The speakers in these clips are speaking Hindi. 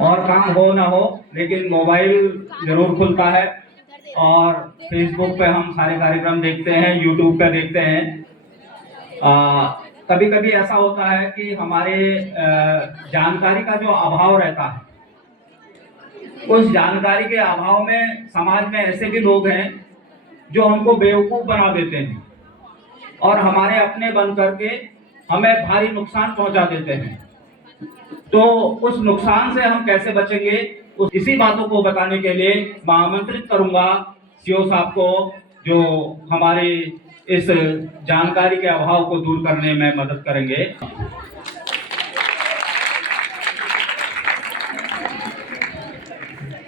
और काम हो ना हो लेकिन मोबाइल जरूर खुलता है और फेसबुक पे हम सारे कार्यक्रम देखते हैं, यूट्यूब पे देखते हैं। कभी कभी ऐसा होता है कि हमारे जानकारी का जो अभाव रहता है, उस जानकारी के अभाव में समाज में ऐसे भी लोग हैं जो हमको बेवकूफ बना देते हैं और हमारे अपने बन करके हमें भारी नुकसान पहुंचा देते हैं। तो उस नुकसान से हम कैसे बचेंगे, इसी बातों को बताने के लिए मैं आमंत्रित करूंगा सीओ साहब को, जो हमारे इस जानकारी के अभाव को दूर करने में मदद करेंगे।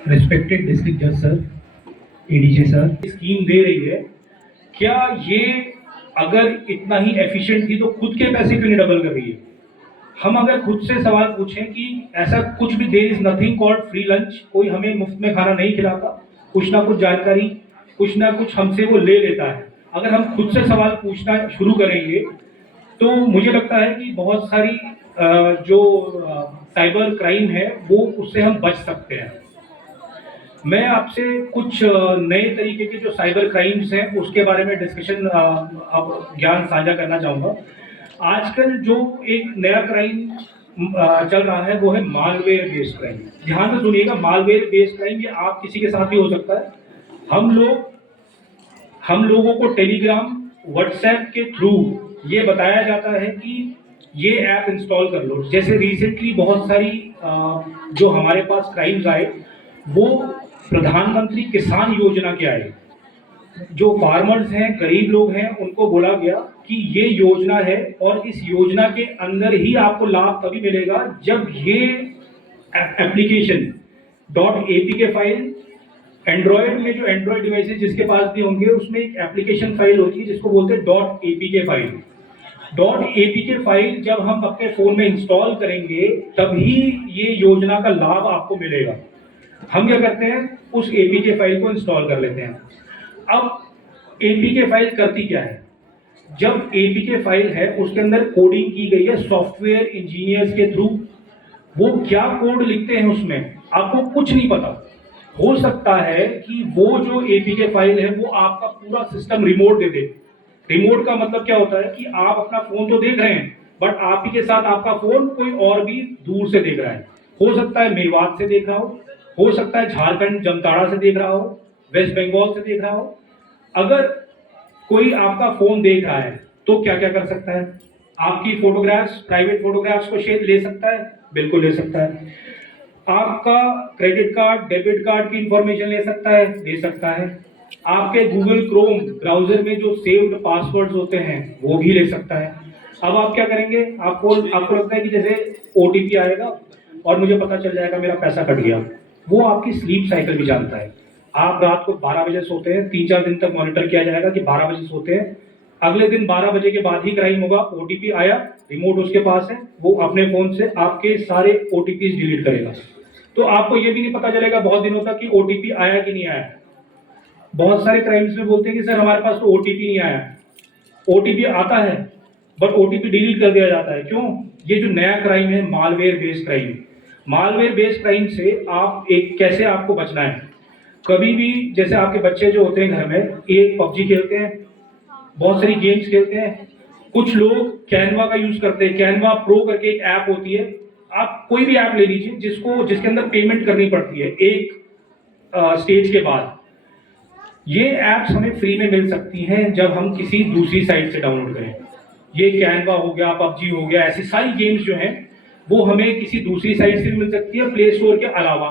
रिस्पेक्टेड डिस्ट्रिक्ट जज सर, एडीजे सर, स्कीम दे रही है, क्या ये अगर इतना ही एफिशिएंट थी तो खुद के पैसे क्यों नहीं डबल कर रही है? हम अगर खुद से सवाल पूछें कि ऐसा कुछ भी, there is nothing called free lunch, कोई हमें मुफ्त में खाना नहीं खिलाता, कुछ ना कुछ जानकारी, कुछ ना कुछ हमसे वो ले लेता है। अगर हम खुद से सवाल पूछना शुरू करेंगे तो मुझे लगता है कि बहुत सारी जो साइबर क्राइम है वो उससे हम बच सकते हैं। मैं आपसे कुछ नए तरीके के जो साइबर क्राइम्स हैं उसके बारे में डिस्कशन, अब ज्ञान साझा करना चाहूँगा। आजकल जो एक नया क्राइम चल रहा है वो है मालवेयर बेस्ड क्राइम। ध्यान से सुनिएगा, मालवेयर बेस्ड क्राइम ये आप किसी के साथ भी हो सकता है। हम लोगों को टेलीग्राम, व्हाट्सएप के थ्रू ये बताया जाता है कि ये ऐप इंस्टॉल कर लो। जैसे रिसेंटली बहुत सारी जो हमारे पास क्राइम्स आए वो प्रधानमंत्री किसान योजना के आए। जो फार्मर्स हैं, गरीब लोग हैं, उनको बोला गया कि ये योजना है और इस योजना के अंदर ही आपको लाभ तभी मिलेगा जब ये एप्लीकेशन .apk फाइल, एंड्रॉयड में जो एंड्रॉयड डिवाइसेस जिसके पास भी होंगे उसमें एक एप्लीकेशन फाइल होती है जिसको बोलते हैं .apk फाइल। .apk फाइल जब हम अपने फोन में इंस्टॉल करेंगे तभी ये योजना का लाभ आपको मिलेगा। हम क्या करते हैं, उस एपीके फाइल को इंस्टॉल कर लेते हैं। अब एपीके फाइल करती क्या है? जब एपीके फाइल है उसके अंदर कोडिंग की गई है सॉफ्टवेयर इंजीनियर्स के थ्रू। वो क्या कोड लिखते हैं उसमें आपको कुछ नहीं पता। हो सकता है कि वो जो एपीके फाइल है वो आपका पूरा सिस्टम रिमोट दे दे। रिमोट का मतलब क्या होता है कि आप अपना फोन तो देख रहे हैं बट आप ही के साथ आपका फोन कोई और भी दूर से देख रहा है। हो सकता है मेवात से देख रहा हो सकता है झारखंड जमताड़ा से देख रहा हो, वेस्ट बंगाल से देख रहा हो। अगर कोई आपका फोन देख रहा है तो क्या क्या कर सकता है? आपकी फोटोग्राफ्स, प्राइवेट फोटोग्राफ्स को शेयर ले सकता है, बिल्कुल ले सकता है। आपका क्रेडिट कार्ड, डेबिट कार्ड की इंफॉर्मेशन ले सकता है, ले सकता है। आपके गूगल क्रोम ब्राउजर में जो सेव्ड पासवर्ड्स होते हैं वो भी ले सकता है। अब आप क्या करेंगे, आपको लगता है कि जैसे ओटीपी आएगा और मुझे पता चल जाएगा मेरा पैसा कट गया। वो आपकी स्लीप साइकिल भी जानता है। आप रात को 12 बजे सोते हैं, 3-4 दिन तक मॉनिटर किया जाएगा कि 12 बजे सोते हैं, अगले दिन 12 बजे के बाद ही क्राइम होगा। ओटीपी आया, रिमोट उसके पास है, वो अपने फोन से आपके सारे ओटीपी डिलीट करेगा। तो आपको ये भी नहीं पता चलेगा बहुत दिनों तक कि ओटीपी आया कि नहीं आया। बहुत सारे क्राइम्स में बोलते हैं कि सर हमारे पास तो ओटीपी नहीं आया। ओटीपी आता है बट ओटीपी डिलीट कर दिया जाता है। क्यों? ये जो नया क्राइम है malware based crime. Malware based crime से आप कैसे आपको बचना है? कभी भी जैसे आपके बच्चे जो होते हैं घर में, एक पबजी खेलते हैं, बहुत सारी गेम्स खेलते हैं। कुछ लोग कैनवा का यूज करते हैं। कैनवा प्रो करके एक ऐप होती है, आप कोई भी ऐप ले लीजिए जिसके अंदर पेमेंट करनी पड़ती है एक स्टेज के बाद। ये ऐप्स हमें फ्री में मिल सकती हैं जब हम किसी दूसरी साइट से डाउनलोड करें। ये कैनवा हो गया, पबजी हो गया, ऐसी सारी गेम्स जो हैं वो हमें किसी दूसरी साइट से भी मिल सकती है, प्ले स्टोर के अलावा।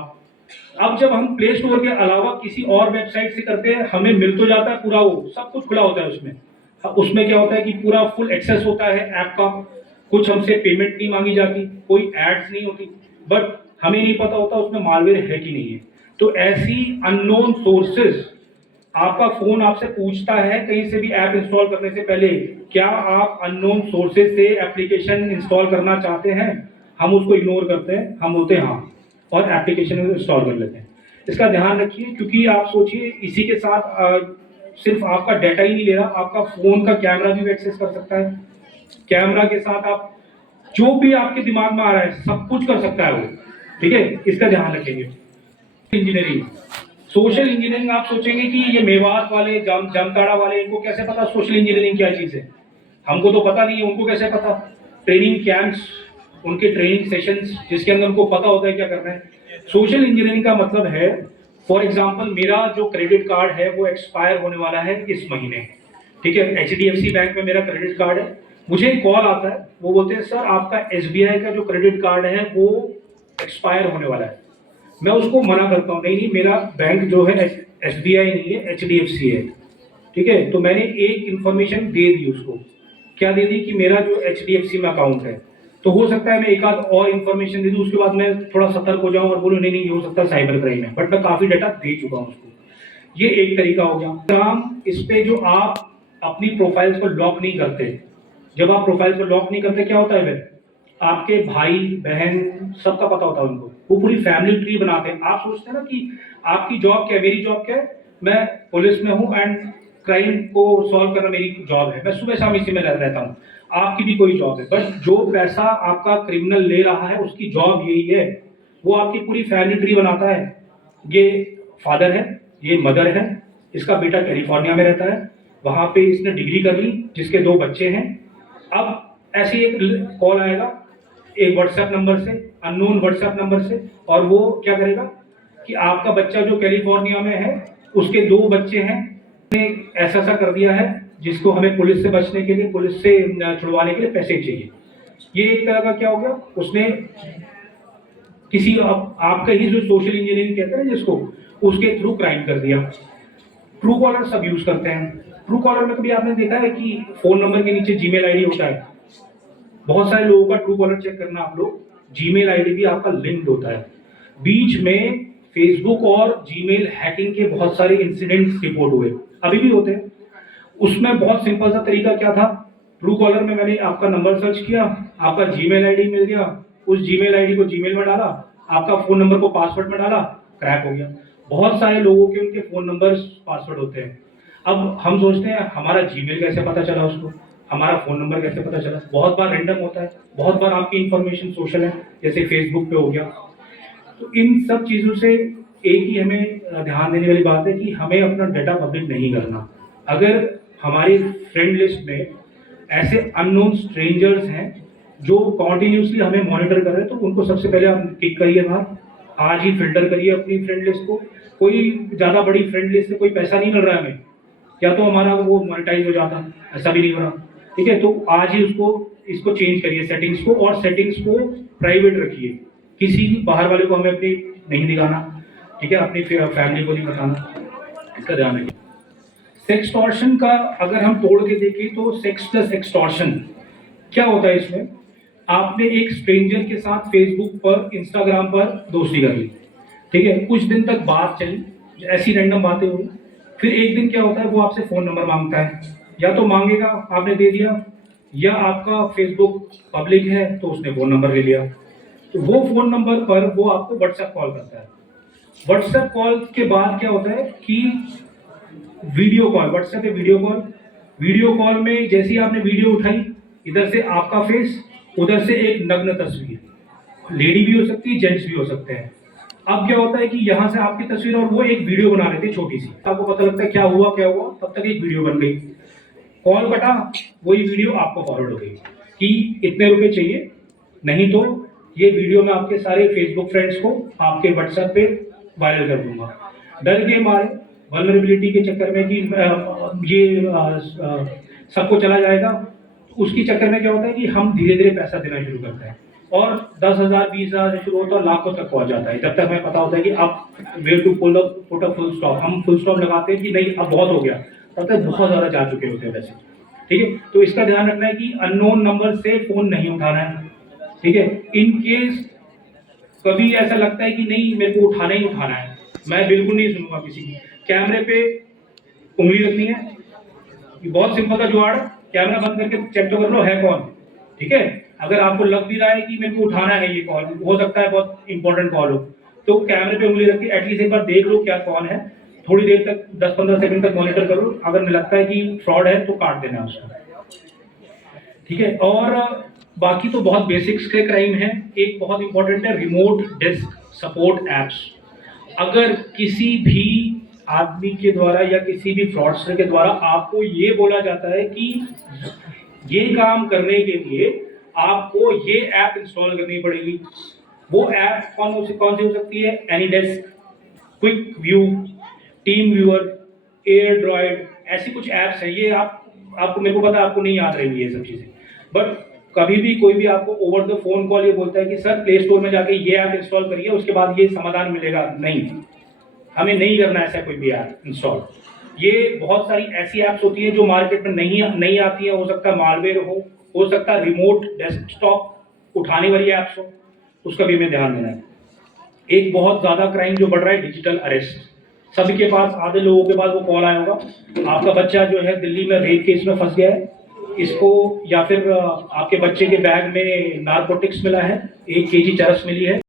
अब जब हम प्ले स्टोर के अलावा किसी और वेबसाइट से करते हैं, हमें मिल तो जाता है पूरा, वो सब कुछ खुला होता है उसमें। उसमें क्या होता है कि पूरा फुल एक्सेस होता है ऐप का, कुछ हमसे पेमेंट नहीं मांगी जाती, कोई एड्स नहीं होती, बट हमें नहीं पता होता उसमें मालवेयर है कि नहीं है। तो ऐसी अननोन सोर्सेज, आपका फोन आपसे पूछता है कहीं से भी ऐप इंस्टॉल करने से पहले, क्या आप अननोन सोर्सेज से एप्लीकेशन इंस्टॉल करना चाहते हैं? हम उसको इग्नोर करते हैं, हम बोलते हैं हाँ, और एप्लीकेशन इंस्टॉल कर लेते हैं। इसका ध्यान रखिए, क्योंकि आप सोचिए इसी के साथ सिर्फ आपका डाटा ही नहीं ले रहा, आपका फोन का कैमरा भी एक्सेस कर सकता है। कैमरा के साथ आप जो भी आपके दिमाग में आ रहा है सब कुछ कर सकता है वो। ठीक है, इसका ध्यान रखेंगे। इंजीनियरिंग, सोशल इंजीनियरिंग, आप सोचेंगे कि ये मेवात वाले, जामताड़ा वाले, इनको कैसे पता सोशल इंजीनियरिंग क्या चीज़ है? हमको तो पता नहीं है, उनको कैसे पता? ट्रेनिंग कैंप्स, उनके ट्रेनिंग सेशंस, जिसके अंदर उनको पता होता है क्या करना है। सोशल इंजीनियरिंग का मतलब है, फॉर एग्जाम्पल मेरा जो क्रेडिट कार्ड है वो एक्सपायर होने वाला है इस महीने, ठीक है, HDFC बैंक में मेरा क्रेडिट कार्ड है, मुझे एक कॉल आता है, वो बोलते हैं सर आपका SBI का जो क्रेडिट कार्ड है वो एक्सपायर होने वाला है। मैं उसको मना करता हूँ, नहीं नहीं, मेरा बैंक जो है SBI नहीं है, HDFC है, ठीक है। तो मैंने एक इंफॉर्मेशन दे दी उसको, क्या दे दी कि मेरा जो HDFC में अकाउंट है, तो हो सकता है मैं एक आध और इन्फॉर्मेशन दे दूँ, उसके बाद मैं थोड़ा सतर्क हो जाऊँ और बोलूँ नहीं नहीं ये हो सकता है साइबर क्राइम है, बट मैं काफ़ी डाटा दे चुका हूँ उसको। ये एक तरीका हो गया काम। इस पे जो आप अपनी प्रोफाइल्स को लॉक नहीं करते, जब आप प्रोफाइल्स को लॉक नहीं करते क्या होता है फिर? आपके भाई बहन सबका पता होता है उनको, वो पूरी फैमिली ट्री बनाते हैं। आप सोचते हैं ना कि आपकी जॉब क्या है, मेरी जॉब क्या है, मैं पुलिस में हूँ एंड क्राइम को सॉल्व करना मेरी जॉब है, मैं सुबह शाम इसी में रहता हूँ। आपकी भी कोई जॉब है, बट जो पैसा आपका क्रिमिनल ले रहा है उसकी जॉब यही है, वो आपकी पूरी फैमिली ट्री बनाता है। ये फादर है, ये मदर है, इसका बेटा कैलिफोर्निया में रहता है, वहां पे इसने डिग्री कर ली, जिसके 2 बच्चे हैं। अब ऐसी एक कॉल आएगा एक व्हाट्सएप नंबर से, अननोन व्हाट्सएप नंबर से, और वो क्या करेगा कि आपका बच्चा जो कैलिफोर्निया में है उसके 2 बच्चे हैं, ने ऐसा ऐसा कर दिया है जिसको हमें पुलिस से बचने के लिए, पुलिस से छुड़वाने के लिए पैसे चाहिए। ये एक तरह का क्या हो गया, उसने किसी आपका ही जो सोशल इंजीनियरिंग कहते हैं जिसको, उसके थ्रू क्राइम कर दिया। ट्रू कॉलर सब यूज करते हैं। ट्रू कॉलर में कभी आपने देखा है कि फोन नंबर के नीचे जीमेल आईडी होता है? बहुत सारे लोगों का ट्रू कॉलर चेक करना आप लोग, जीमेल आईडी भी आपका लिंक्ड होता है। बीच में फेसबुक और जीमेल हैकिंग के बहुत सारे इंसिडेंट्स रिपोर्ट हुए, अभी भी होते हैं। उसमें बहुत सिंपल सा तरीका क्या था, ट्रू कॉलर में मैंने आपका नंबर सर्च किया, आपका जीमेल आईडी मिल गया, उस जीमेल आईडी को जीमेल में डाला, आपका फोन नंबर को पासवर्ड में डाला, क्रैक हो गया। बहुत सारे लोगों के उनके फोन नंबर पासवर्ड होते हैं। अब हम सोचते हैं हमारा जीमेल कैसे पता चला उसको, हमारा फोन नंबर कैसे पता चला? बहुत बार रैंडम होता है, बहुत बार आपकी इंफॉर्मेशन सोशल है, जैसे फेसबुक पे हो गया। तो इन सब चीज़ों से एक ही हमें ध्यान देने वाली बात है कि हमें अपना डाटा पब्लिक नहीं करना। अगर हमारी फ्रेंड लिस्ट में ऐसे अननोन स्ट्रेंजर्स हैं जो कॉन्टिन्यूसली हमें मॉनिटर कर रहे हैं, तो उनको सबसे पहले आप टिक करिए बाहर, आज ही फिल्टर करिए अपनी फ्रेंड लिस्ट को। कोई ज़्यादा बड़ी फ्रेंड लिस्ट से कोई पैसा नहीं मिल रहा है हमें, या तो हमारा वो मोनेटाइज हो जाता, ऐसा भी नहीं हो रहा, ठीक है। तो आज ही इसको चेंज करिए सेटिंग्स को, और सेटिंग्स को प्राइवेट रखिए, किसी भी बाहर वाले को हमें अपनी नहीं दिखाना, ठीक है, अपनी फैमिली को नहीं बताना, इसका ध्यान रखिए। सेक्सटॉर्शन का अगर हम तोड़ के देखें तो सेक्स प्लस एक्सटॉर्शन क्या होता है इसमें? आपने एक स्ट्रेंजर के साथ फेसबुक पर, इंस्टाग्राम पर दोस्ती कर ली, ठीक है, कुछ दिन तक बात चली, ऐसी रैंडम बातें हुई, फिर एक दिन क्या होता है वो आपसे फ़ोन नंबर मांगता है, या तो मांगेगा आपने दे दिया, या आपका फेसबुक पब्लिक है तो उसने फ़ोन नंबर ले लिया, तो वो फ़ोन नंबर पर वो आपको व्हाट्सएप कॉल करता है। व्हाट्सएप कॉल के बाद क्या होता है कि वीडियो कॉल, व्हाट्सएप पे वीडियो कॉल में जैसे ही आपने वीडियो उठाई, इधर से आपका फेस, उधर से एक नग्न तस्वीर, लेडी भी हो सकती है, जेंट्स भी हो सकते हैं। अब क्या होता है कि यहाँ से आपकी तस्वीर और वो एक वीडियो बना लेते हैं छोटी सी, आपको पता लगता है क्या हुआ, तब तक एक वीडियो बन गई, कॉल कटा, वही वीडियो आपको फॉरवर्ड हो गई कि इतने रुपए चाहिए, नहीं तो ये वीडियो मैं आपके सारे फेसबुक फ्रेंड्स को आपके व्हाट्सएप पे वायरल कर दूंगा। डर के मारे, वल्नरेबिलिटी के चक्कर में कि ये सबको चला जाएगा, तो उसकी चक्कर में क्या होता है कि हम धीरे धीरे पैसा देना शुरू करते हैं, और 10,000 20,000 से शुरू होता है, लाखों तक पहुंच जाता है, जब तक हमें पता होता है कि अब way to put a full stop, हम फुल स्टॉप लगाते हैं कि नहीं अब बहुत हो गया, तब तक बहुत ज़्यादा जा चुके होते हैं पैसे, ठीक है। तो इसका ध्यान रखना है कि अननोन नंबर से फ़ोन नहीं उठाना है, ठीक है। इन केस कभी ऐसा लगता है कि नहीं मेरे को उठाना ही उठाना है, मैं बिल्कुल नहीं सुनूंगा किसी की, कैमरे पे उंगली रखनी है, ये बहुत सिंपल का जुगाड़, कैमरा बंद करके चेक तो कर लो है कौन, ठीक है। अगर आपको लग भी रहा है कि मेरे को उठाना है ये कॉल, हो सकता है बहुत इंपॉर्टेंट कॉल हो, तो कैमरे पे उंगली रख के एटलीस्ट एक बार देख लो क्या कौन है, थोड़ी देर तक 10-15 सेकंड तक मॉनिटर करो, अगर लगता है कि फ्रॉड है तो काट देना उसको, ठीक है। और बाकी तो बहुत बेसिक्स के क्राइम है। एक बहुत इंपॉर्टेंट है रिमोट डेस्क सपोर्ट एप्स। अगर किसी भी आदमी के द्वारा या किसी भी फ्रॉडस्टर के द्वारा आपको ये बोला जाता है कि ये काम करने के लिए आपको ये ऐप इंस्टॉल करनी पड़ेगी, वो ऐप कौन सी हो सकती है? AnyDesk, quick view, team viewer, air droid, ऐसी कुछ ऐप्स हैं। ये आपको मेरे को पता है आपको नहीं याद रहेंगी ये सब चीज़ें, बट कभी भी कोई भी आपको ओवर द फोन कॉल ये बोलता है कि सर प्ले स्टोर में जाके ये ऐप इंस्टॉल करिए, उसके बाद ये समाधान मिलेगा, नहीं, हमें नहीं करना ऐसा कोई भी ऐप इंस्टॉल। ये बहुत सारी ऐसी ऐप्स होती हैं जो मार्केट में नहीं आती है। हो सकता है मालवेयर हो सकता है रिमोट डेस्कटॉप उठाने वाली ऐप्स हो, उसका भी हमें ध्यान देना है। एक बहुत ज़्यादा क्राइम जो बढ़ रहा है डिजिटल अरेस्ट। सभी के पास, आधे लोगों के पास वो कॉल आया होगा, आपका बच्चा जो है दिल्ली में रेप केस में फंस गया है, इसको, या फिर आपके बच्चे के बैग में नारकोटिक्स मिला है, 1 kg चरस मिली है।